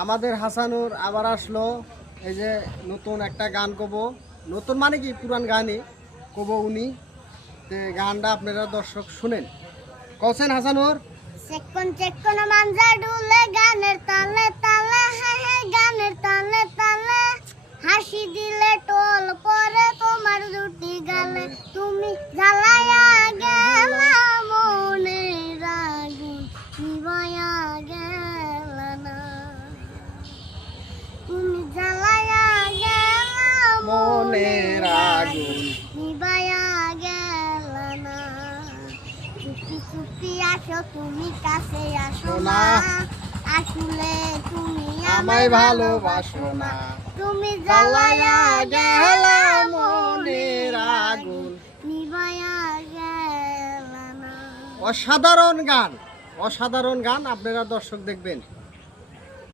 আমাদের হাসানুর আবার আসলো। এই যে নতুন একটা গান কব, নতুন মানে কি পুরান গানই কব উনি। গানটা আপনারা দর্শক শুনেন। কছেন হাসানুর? চেকন চেকন মাঞ্জা ডুলে গানের তালে তালে, হ্যাঁ হ্যাঁ গানের তালে তালে, হাসি দিলে টোল পরে তোমার দুটি গালে, তুমি জ্বালায়া গেলা মনের আগুন নিভায়া গেল না, তুমি জ্বালায়া গেলা মনের আগুন নিভায়া গেল না, চুপি চুপি আসো তুমি কাছে আসো না, আসলে তুমি আমায় ভালোবাসো না, তুমি জ্বালায়া জ্বালায়া গেলা গেলা মনের আগুন। নিভায়া গেল না। অসাধারণ গান, অসাধারণ গান, আপনারা দর্শক দেখবেন।